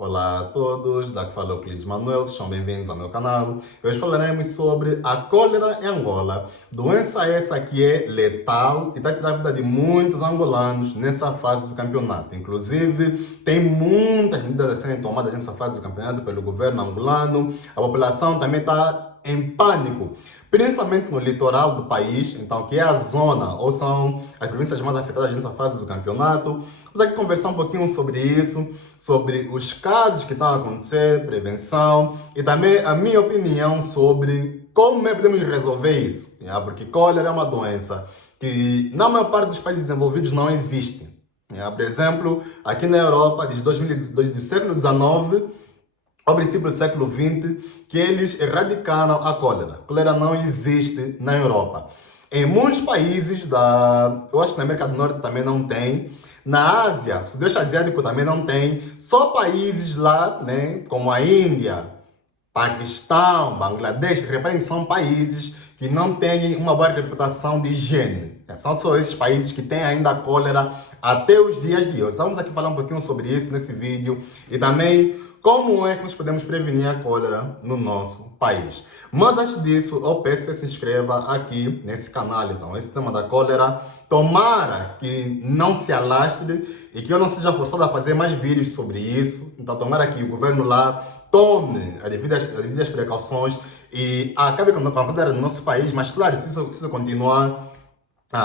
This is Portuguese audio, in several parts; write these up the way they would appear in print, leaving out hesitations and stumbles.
Olá a todos, daqui fala Euclides Manuel, sejam bem-vindos ao meu canal. Hoje falaremos sobre a cólera em Angola, doença essa que é letal e está a tirar a vida de muitos angolanos nessa fase do campeonato. Inclusive, tem muitas medidas a serem tomadas nessa fase do campeonato pelo governo angolano, a população também está em pânico, principalmente no litoral do país, então que é a zona ou são as províncias mais afetadas nessa fase do campeonato. Vamos aqui conversar um pouquinho sobre isso, sobre os casos que estão a acontecer, prevenção e também a minha opinião sobre como podemos resolver isso. Porque cólera é uma doença que na maior parte dos países desenvolvidos não existe. Por exemplo, aqui na Europa, desde do século XIX ao princípio do século XX, que eles erradicaram a cólera. A cólera não existe na Europa. Em muitos países eu acho que na América do Norte também não tem. Na Ásia, Sudeste Asiático também não tem. Só países lá, né, como a Índia, Paquistão, Bangladesh, reparem que são países que não têm uma boa reputação de higiene. São só esses países que têm ainda a cólera até os dias de hoje. Vamos aqui falar um pouquinho sobre isso nesse vídeo e também como é que nós podemos prevenir a cólera no nosso país. Mas antes disso, eu peço que você se inscreva aqui nesse canal. Então, esse tema da cólera, tomara que não se alastre e que eu não seja forçado a fazer mais vídeos sobre isso. Então, tomara que o governo lá tome as devidas precauções e acabe com a cólera no nosso país. Mas, claro, se isso continuar,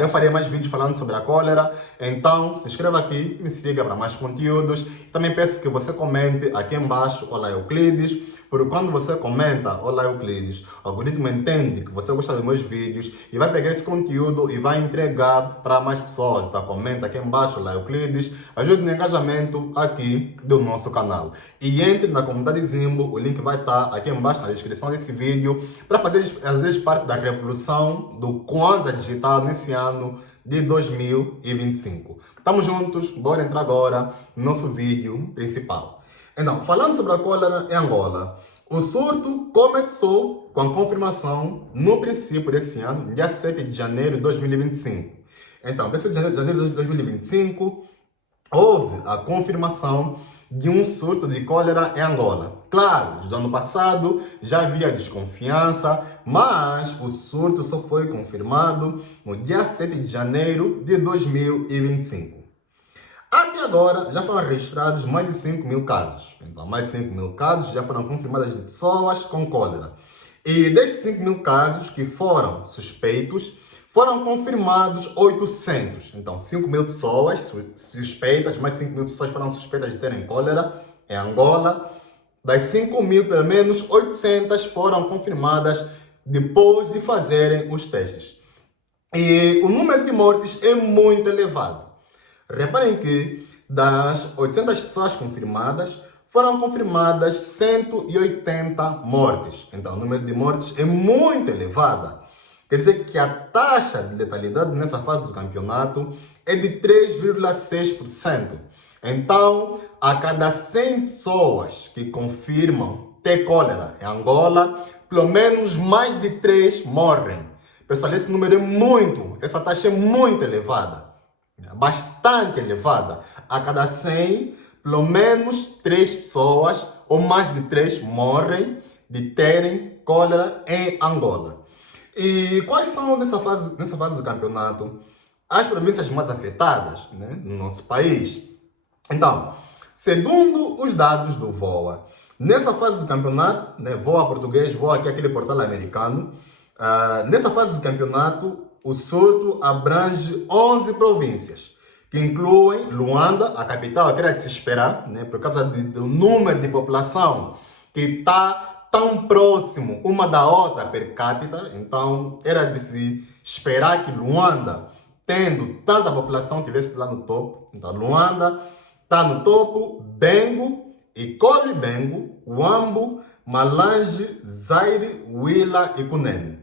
eu farei mais vídeos falando sobre a cólera, então se inscreva aqui, me siga para mais conteúdos. Também peço que você comente aqui embaixo, olá Euclides, porque quando você comenta, olá Euclides, o algoritmo entende que você gosta dos meus vídeos e vai pegar esse conteúdo e vai entregar para mais pessoas, tá? Comenta aqui embaixo, olá Euclides, ajude no engajamento aqui do nosso canal. E entre na comunidade Zimbo, o link vai estar aqui embaixo na descrição desse vídeo, para fazer às vezes parte da revolução do Kwanza digital nesse ano de 2025. Tamo juntos, bora entrar agora no nosso vídeo principal. Então, falando sobre a cólera em Angola, o surto começou com a confirmação no princípio desse ano, dia 7 de janeiro de 2025. Então, dia 7 de janeiro de 2025, houve a confirmação de um surto de cólera em Angola. Claro, do ano passado já havia desconfiança, mas o surto só foi confirmado no dia 7 de janeiro de 2025. Até agora, já foram registrados mais de 5 mil casos. Então, mais de 5 mil casos já foram confirmadas de pessoas com cólera. E desses 5 mil casos que foram suspeitos, foram confirmados 800. Então, 5 mil pessoas suspeitas, mais de 5 mil pessoas foram suspeitas de terem cólera em Angola. Das 5 mil, pelo menos 800 foram confirmadas depois de fazerem os testes. E o número de mortes é muito elevado. Reparem que das 800 pessoas confirmadas, foram confirmadas 180 mortes. Então, o número de mortes é muito elevado. Quer dizer que a taxa de letalidade nessa fase do campeonato é de 3,6%. Então, a cada 100 pessoas que confirmam ter cólera em Angola, pelo menos mais de 3 morrem. Pessoal, esse número essa taxa é muito elevada. Bastante elevada. A cada 100, pelo menos 3 pessoas ou mais de 3 morrem de terem cólera em Angola. E quais são, nessa fase do campeonato, as províncias mais afetadas, né, no nosso país? Então, segundo os dados do VOA, nessa fase do campeonato, né, VOA português, VOA aqui é aquele portal americano, nessa fase do campeonato, o surto abrange 11 províncias, que incluem Luanda, a capital, que era de se esperar, né, por causa do número de população que está tão próximo uma da outra per capita, então era de se esperar que Luanda, tendo tanta população, tivesse lá no topo. Então Luanda está no topo, Bengo, Icole Bengo, Huambo, Malange, Zaire, Huila e Cunene.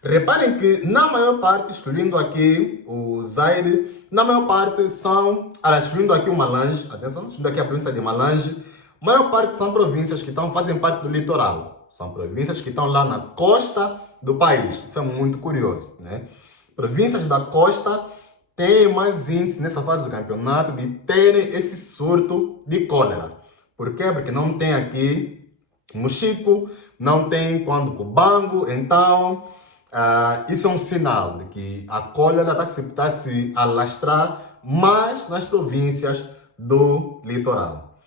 Reparem que na maior parte, excluindo aqui o Zaire, na maior parte são, excluindo aqui o Malange, atenção, excluindo aqui a província de Malange, a maior parte são províncias que fazem parte do litoral. São províncias que estão lá na costa do país. Isso é muito curioso, né? Províncias da costa têm mais índice nessa fase do campeonato de terem esse surto de cólera. Por quê? Porque não tem aqui Mochico, não tem quando Cubango, então isso é um sinal de que a cólera está se alastrar mais nas províncias do litoral.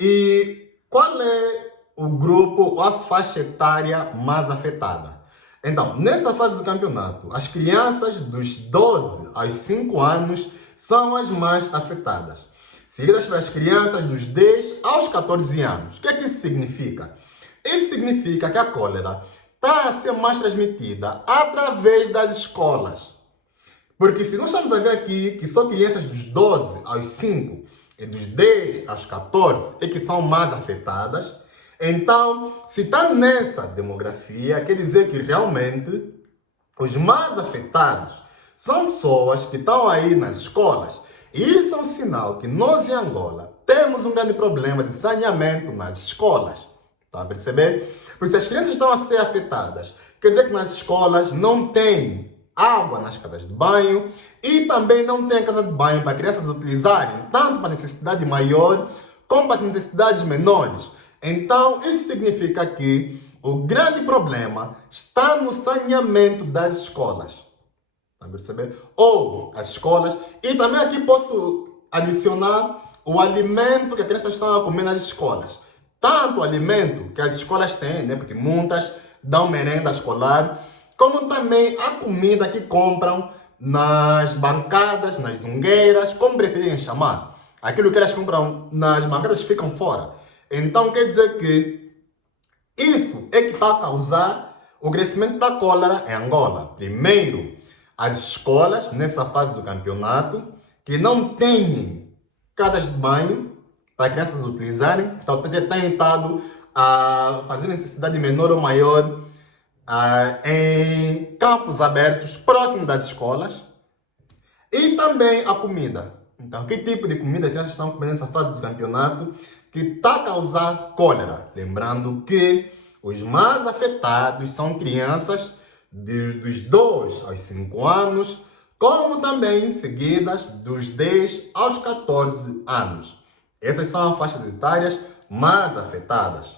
E qual é o grupo ou a faixa etária mais afetada? Então, nessa fase do campeonato, as crianças dos 12 aos 5 anos são as mais afetadas, seguidas pelas crianças dos 10 aos 14 anos. O que é que isso significa? Isso significa que a cólera está a ser mais transmitida através das escolas. Porque se nós estamos a ver aqui que só crianças dos 12 aos 5 e dos 10 aos 14 é que são mais afetadas, então, se está nessa demografia, quer dizer que realmente os mais afetados são pessoas que estão aí nas escolas. E isso é um sinal que nós em Angola temos um grande problema de saneamento nas escolas. Está a perceber? Porque se as crianças estão a ser afetadas, quer dizer que nas escolas não tem água nas casas de banho e também não tem casa de banho para crianças utilizarem, tanto para necessidade maior como para necessidades menores. Então, isso significa que o grande problema está no saneamento das escolas. Está a perceber? Ou as escolas. E também aqui posso adicionar o alimento que as crianças estão a comer nas escolas. Tanto o alimento que as escolas têm, né? Porque muitas dão merenda escolar, como também a comida que compram nas bancadas, nas zungueiras, como preferirem chamar. Aquilo que elas compram nas bancadas ficam fora. Então quer dizer que isso é que está a causar o crescimento da cólera em Angola. Primeiro, as escolas, nessa fase do campeonato, que não têm casas de banho para crianças utilizarem, então têm estado a fazer necessidade menor ou maior em campos abertos próximos das escolas. E também a comida. Então, que tipo de comida as crianças estão comendo nessa fase do campeonato que está a causar cólera? Lembrando que os mais afetados são crianças dos 2 aos 5 anos, como também seguidas dos 10 aos 14 anos. Essas são as faixas etárias mais afetadas.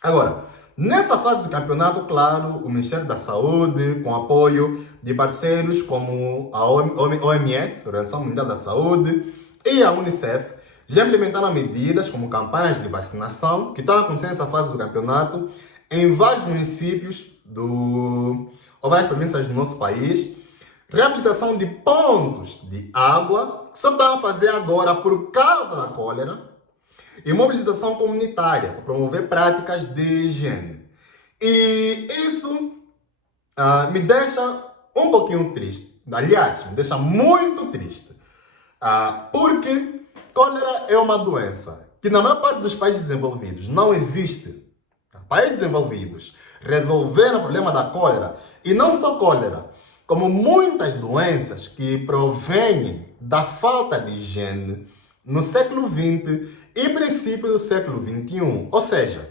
Agora, nessa fase do campeonato, claro, o Ministério da Saúde, com apoio de parceiros como a OMS, Organização Mundial da Saúde, e a Unicef, já implementaram medidas como campanhas de vacinação que estão acontecendo nessa fase do campeonato em vários municípios ou várias províncias do nosso país. Reabilitação de pontos de água que só estão a fazer agora por causa da cólera. E mobilização comunitária para promover práticas de higiene. E isso me deixa um pouquinho triste. Aliás, me deixa muito triste. Porque cólera é uma doença que na maior parte dos países desenvolvidos não existe. Países desenvolvidos resolveram o problema da cólera, e não só cólera, como muitas doenças que provêm da falta de higiene no século XX e princípio do século XXI. Ou seja,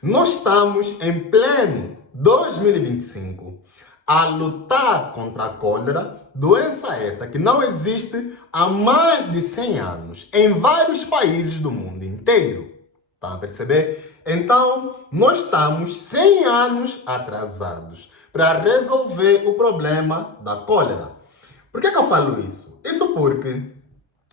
nós estamos em pleno 2025 a lutar contra a cólera, doença essa que não existe há mais de 100 anos em vários países do mundo inteiro. Está a perceber? Então, nós estamos 100 anos atrasados para resolver o problema da cólera. Por que eu falo isso? Isso porque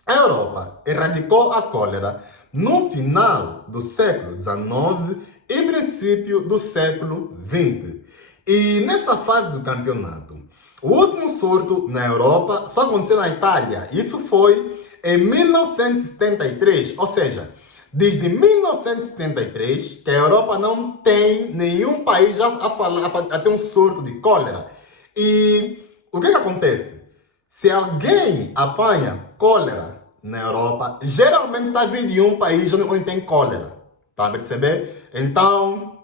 a Europa erradicou a cólera no final do século XIX e princípio do século XX. E nessa fase do campeonato, o último surto na Europa só aconteceu na Itália. Isso foi em 1973, ou seja, desde 1973 que a Europa não tem nenhum país a ter um surto de cólera. E o que acontece? Se alguém apanha cólera na Europa, geralmente está vindo de um país onde tem cólera. Tá a perceber? Então,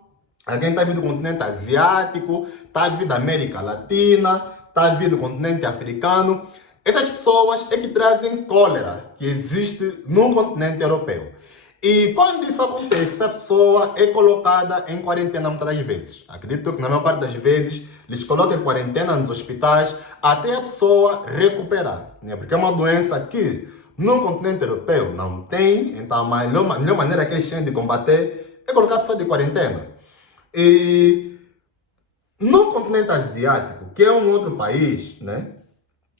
alguém está vindo do continente asiático, está vindo da América Latina, está vindo do continente africano. Essas pessoas é que trazem cólera que existe no continente europeu. E quando isso acontece, essa pessoa é colocada em quarentena muitas das vezes. Acredito que na maior parte das vezes eles colocam em quarentena nos hospitais até a pessoa recuperar, né? Porque é uma doença que No continente europeu não tem, então a melhor maneira que eles têm de combater é colocar a pessoa de quarentena. E no continente asiático, que é um outro país, né,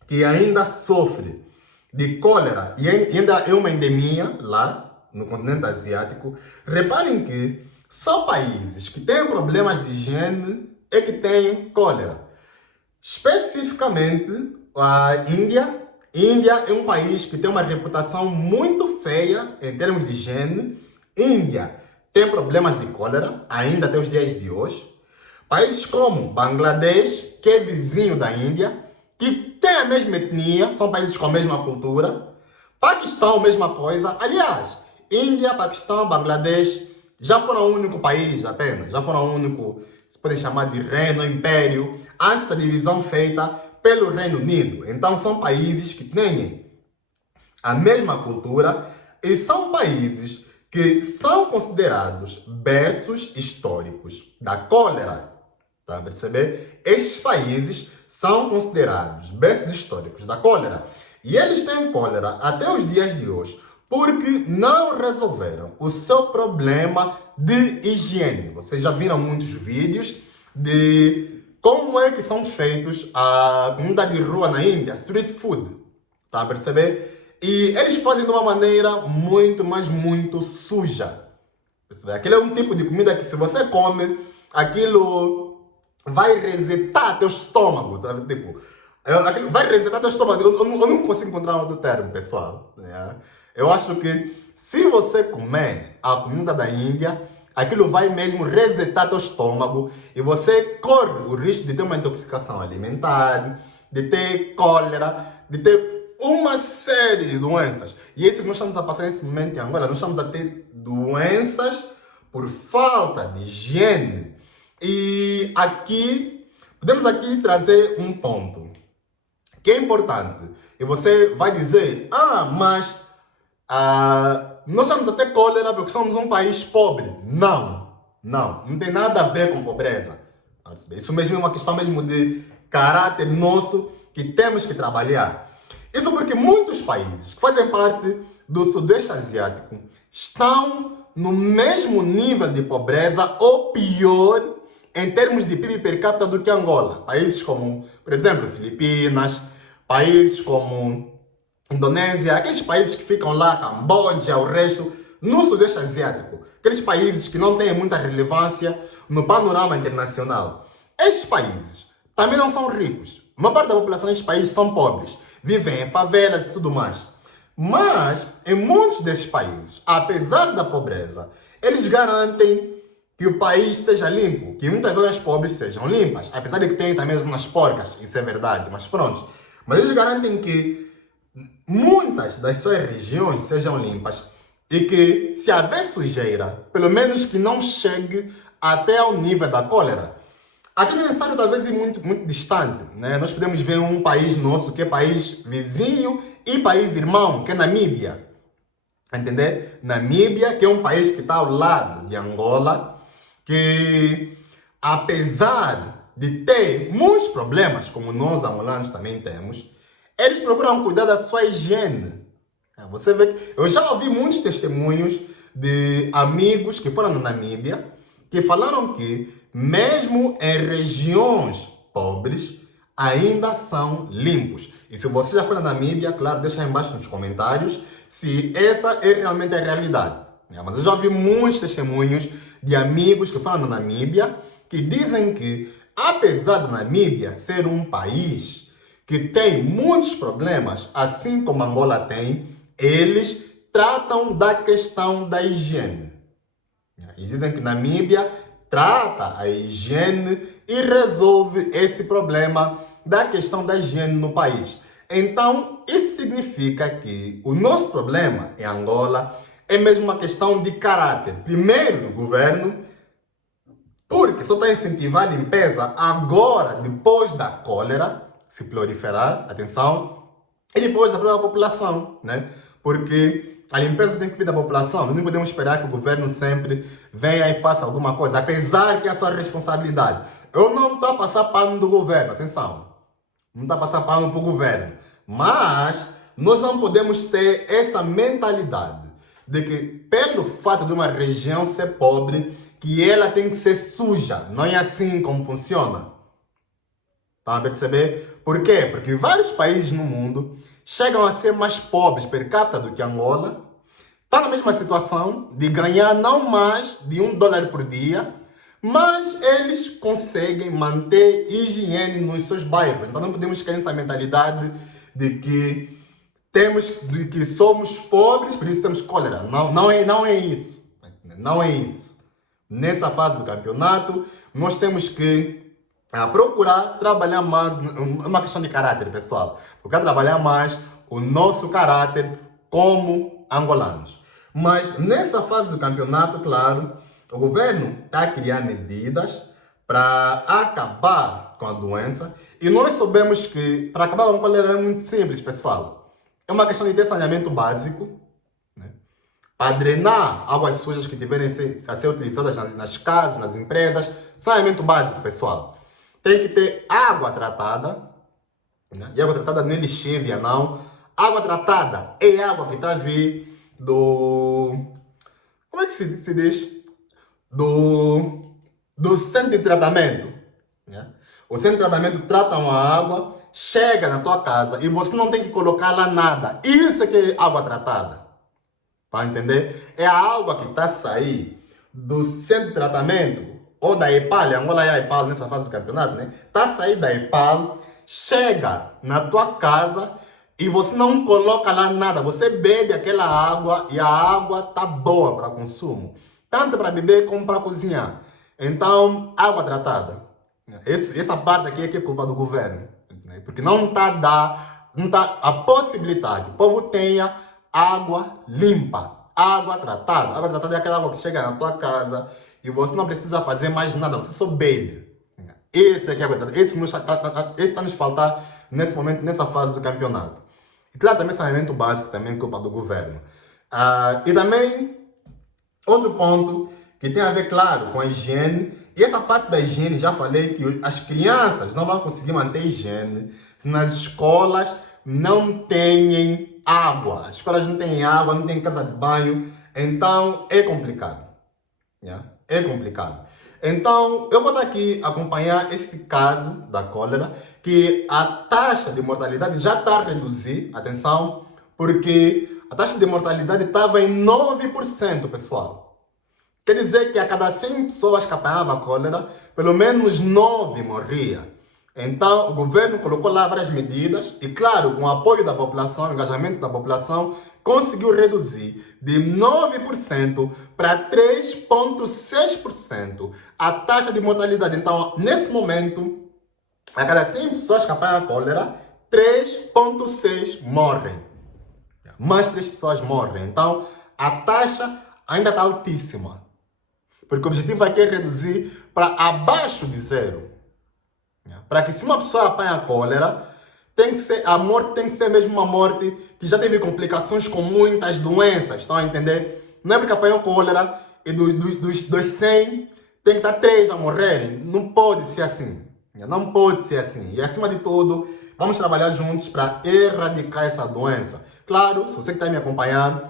que ainda sofre de cólera e ainda é uma endemia lá no continente asiático, reparem que só países que têm problemas de higiene é que têm cólera. Especificamente a Índia. Índia é um país que tem uma reputação muito feia em termos de higiene. Índia tem problemas de cólera, ainda até os dias de hoje. Países como Bangladesh, que é vizinho da Índia, que tem a mesma etnia, são países com a mesma cultura. Paquistão, mesma coisa. Aliás, Índia, Paquistão, Bangladesh já foram o único país apenas, já foram o único, se pode chamar de reino, império, antes da divisão feita pelo Reino Unido. Então são países que têm a mesma cultura e são países que são considerados berços históricos da cólera. Tá a perceber? Estes países são considerados berços históricos da cólera. E eles têm cólera até os dias de hoje porque não resolveram o seu problema de higiene. Vocês já viram muitos vídeos de como é que são feitos a comida de rua na Índia, street food. Tá a perceber? E eles fazem de uma maneira muito, mas muito suja. Percebe? Aquele é um tipo de comida que se você come, aquilo vai resetar teu estômago. Tá? Tipo, vai resetar teu estômago. Eu não consigo encontrar outro termo, pessoal. Né? Eu acho que se você comer a comida da Índia, aquilo vai mesmo resetar teu estômago e você corre o risco de ter uma intoxicação alimentar, de ter cólera, de ter uma série de doenças. E é isso que nós estamos a passar nesse momento em Angola. Nós estamos a ter doenças por falta de higiene. E aqui, podemos aqui trazer um ponto que é importante. E você vai dizer, mas nós estamos a ter cólera porque somos um país pobre. Não tem nada a ver com pobreza. Isso mesmo é uma questão mesmo de caráter nosso que temos que trabalhar. Isso porque muitos países que fazem parte do Sudeste Asiático estão no mesmo nível de pobreza ou pior em termos de PIB per capita do que Angola. Países como, por exemplo, Filipinas, países como Indonésia, aqueles países que ficam lá, Camboja, o resto, no Sudeste Asiático, aqueles países que não têm muita relevância no panorama internacional. Estes países também não são ricos. Uma parte da população destes países são pobres, vivem em favelas e tudo mais. Mas, em muitos desses países, apesar da pobreza, eles garantem que o país seja limpo, que muitas zonas pobres sejam limpas, apesar de que tem também zonas porcas, isso é verdade, mas pronto. Mas eles garantem que muitas das suas regiões sejam limpas e que, se haver sujeira, pelo menos que não chegue até ao nível da cólera. Aqui não é necessário talvez ir muito distante, né? Nós podemos ver um país nosso que é país vizinho e país irmão, que é Namíbia. Entender? Namíbia, que é um país que está ao lado de Angola, que apesar de ter muitos problemas, como nós angolanos também temos, eles procuram cuidar da sua higiene. Você vê que eu já ouvi muitos testemunhos de amigos que foram na Namíbia, que falaram que mesmo em regiões pobres, ainda são limpos. E se você já foi na Namíbia, claro, deixa aí embaixo nos comentários se essa é realmente a realidade. Mas eu já ouvi muitos testemunhos de amigos que foram na Namíbia, que dizem que, apesar da Namíbia ser um país que tem muitos problemas, assim como Angola tem, eles tratam da questão da higiene. Eles dizem que Namíbia trata a higiene e resolve esse problema da questão da higiene no país. Então, isso significa que o nosso problema em Angola é mesmo uma questão de caráter. Primeiro, do governo, porque só está a incentivar a limpeza agora, depois da cólera se proliferar, atenção, e depois da própria população, né? Porque a limpeza tem que vir da população. Nós não podemos esperar que o governo sempre venha e faça alguma coisa, apesar que é a sua responsabilidade. Eu não estou a passar pano do governo, atenção. Não está a passar pano para o governo. Mas Nós não podemos ter essa mentalidade de que, pelo fato de uma região ser pobre, que ela tem que ser suja. Não é assim como funciona. Estão a perceber? Por quê? Porque vários países no mundo chegam a ser mais pobres per capita do que Angola. Está na mesma situação de ganhar não mais de $1 por dia, mas eles conseguem manter higiene nos seus bairros. Então não podemos cair nessa mentalidade de que somos pobres, por isso temos cólera. Não é isso. Não é isso. Nessa fase do campeonato, nós temos que procurar trabalhar mais, uma questão de caráter, pessoal. Procurar trabalhar mais o nosso caráter como angolanos. Mas nessa fase do campeonato, claro, o governo está a criar medidas para acabar com a doença. E nós soubemos que para acabar com a cólera é muito simples, pessoal. É uma questão de ter saneamento básico, né? Para drenar águas sujas que tiverem a ser utilizadas nas casas, nas empresas. Saneamento básico, pessoal. Tem que ter água tratada, né? E água tratada não é lixívia, não. Água tratada é água que está a vir do... Como é que se diz? Do centro de tratamento, né? O centro de tratamento trata uma água, chega na tua casa e você não tem que colocar lá nada. Isso é que é água tratada. Tá a entender? É a água que está a sair do centro de tratamento ou da EPAL, Angola é a EPAL nessa fase do campeonato, né? Está a sair da EPAL, chega na tua casa e você não coloca lá nada. Você bebe aquela água e a água tá boa para consumo. Tanto para beber como para cozinhar. Então, água tratada. Essa parte aqui é que é culpa do governo. Porque não está a possibilidade que o povo tenha água limpa, água tratada. Água tratada é aquela água que chega na tua casa e você não precisa fazer mais nada, você só bebe. Esse é que é água tratada. Esse está nos faltar nesse momento, nessa fase do campeonato. E claro, também saneamento básico também é culpa do governo. E também, outro ponto que tem a ver, claro, com a higiene. E essa parte da higiene, já falei que as crianças não vão conseguir manter higiene se nas escolas não têm água. As escolas não têm água, não têm casa de banho. Então, é complicado. Yeah? É complicado. Então, eu vou estar aqui acompanhar esse caso da cólera, que a taxa de mortalidade já está a reduzir, atenção, porque a taxa de mortalidade estava em 9%, pessoal. Quer dizer que a cada 100 pessoas que apanhavam a cólera, pelo menos 9 morriam. Então, o governo colocou lá várias medidas e, claro, com o apoio da população, o engajamento da população, conseguiu reduzir de 9% para 3,6% a taxa de mortalidade. Então, nesse momento, a cada 100 pessoas que apanham a cólera, 3,6 morrem. Mais 3 pessoas morrem. Então, a taxa ainda está altíssima. Porque o objetivo aqui é reduzir para abaixo de 0. Para que se uma pessoa apanha a cólera, a morte tem que ser mesmo uma morte que já teve complicações com muitas doenças. Estão a entender? Não é porque apanhou cólera e dos 100 tem que estar 3 a morrerem. Não pode ser assim. Não pode ser assim. E acima de tudo, vamos trabalhar juntos para erradicar essa doença. Claro, se você que está me acompanhando,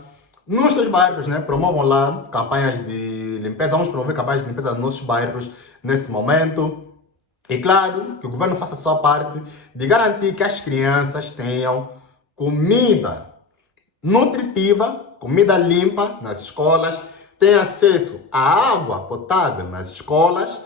nos seus bairros, né, promovam lá campanhas de limpeza. Vamos promover campanhas de limpeza nos nossos bairros nesse momento. E claro, que o governo faça a sua parte de garantir que as crianças tenham comida nutritiva, comida limpa nas escolas, tenham acesso à água potável nas escolas,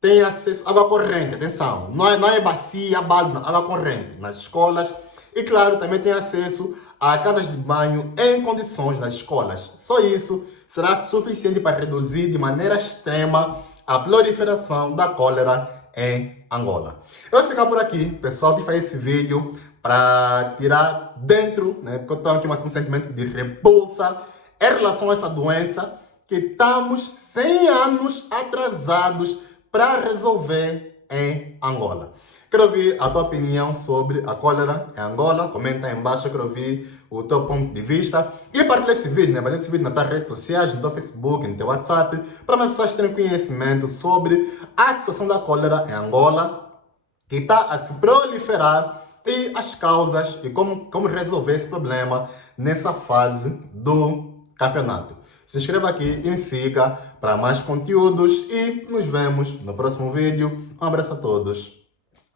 tenham acesso à água corrente, atenção, não é bacia, balde, não, água corrente nas escolas. E claro, também tem acesso a casas de banho em condições nas escolas. Só isso será suficiente para reduzir de maneira extrema a proliferação da cólera em Angola. Eu vou ficar por aqui, pessoal, que faz esse vídeo para tirar dentro, né, porque eu estou aqui um sentimento de repulsa em relação a essa doença que estamos 100 anos atrasados para resolver em Angola. Quero ouvir a tua opinião sobre a cólera em Angola. Comenta aí embaixo, quero ouvir o teu ponto de vista. E partilha esse vídeo, né? Partilha esse vídeo nas tuas redes sociais, no teu Facebook, no teu WhatsApp, para mais pessoas terem conhecimento sobre a situação da cólera em Angola, que está a se proliferar e as causas e como resolver esse problema nessa fase do campeonato. Se inscreva aqui e me siga para mais conteúdos e nos vemos no próximo vídeo. Um abraço a todos.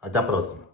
Até a próxima.